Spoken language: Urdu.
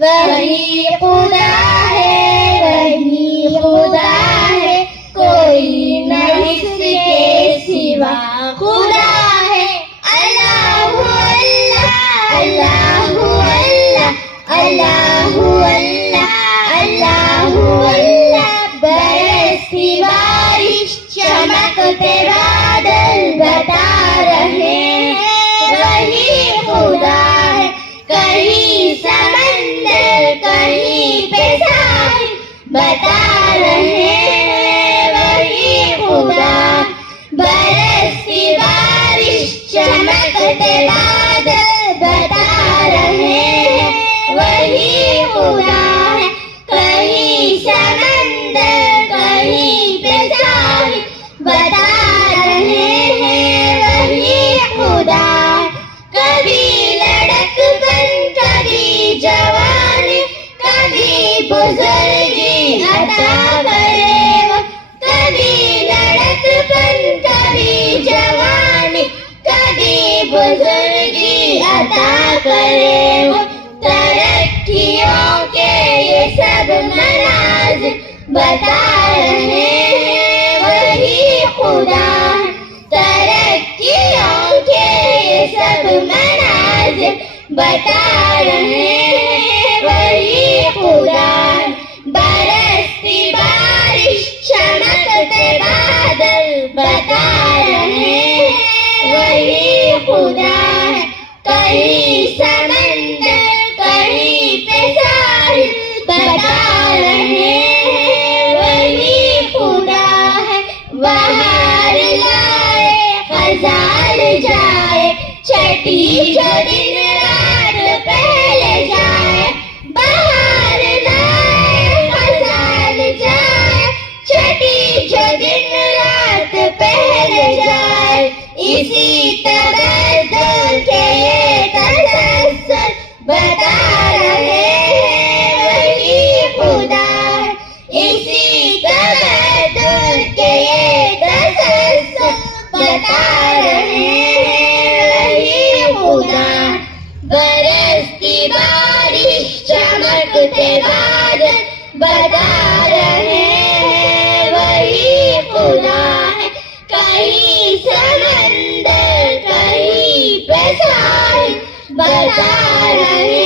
وہی خدا ہے، وہی خدا ہے، کوئی نہیں اس کے سوا خدا ہے۔ اللہ اللہ اللہ اللہ اللہ اللہ اللہ، برستی بارش چمکتے بادل بتا رہے ہیں وہی خدا ہے۔ کہیں سمندر کہیں پہ ساحل بتا رہے ہیں وہی خدا، برستی بارش چمکتے بادل بتا رہے ہیں وہی خدا ہے۔ کہیں سمندر کہیں پہ ساحل بتا رہے ہیں وہی خدا ہے۔ کبھی لڑک پن کبھی جوانی کبھی بزرگی عطا کرے وہ، کبھی لڑک پن کبھی جوانی کبھی بزرگی عطا کرے وہ، ترقیوں کے یہ سب مناظر بتا رہے ہیں وہی خدا ہے۔ ترقیوں کے یہ سب مناظر بتا رہے ہیں وہی خدا ہے۔ برستی بارش چمکتے بادل بتا رہے ہیں وہی خدا ہے۔ کہیں سمندر کہیں پہ ساحل بتا رہے ہیں وہی خدا ہے۔ بہار لائے خزان جائے، چھٹی جو دن رات پہلے جائے، بہار لائے خزان جائے، چھٹی جو دن رات پہلے جائے، اسی تبدل کے یہ تسلسل بتا رہے ہیں وہی خدا ہے۔ اسی تبدل کے یہ تسلسل بتا رہے ہیں وہی خدا ہے۔ برستی بارش چمکتے بادل بتا رہے ہیں وہی خدا ہے۔ کہیں سمندر کہیں پہ ساحل بتا رہے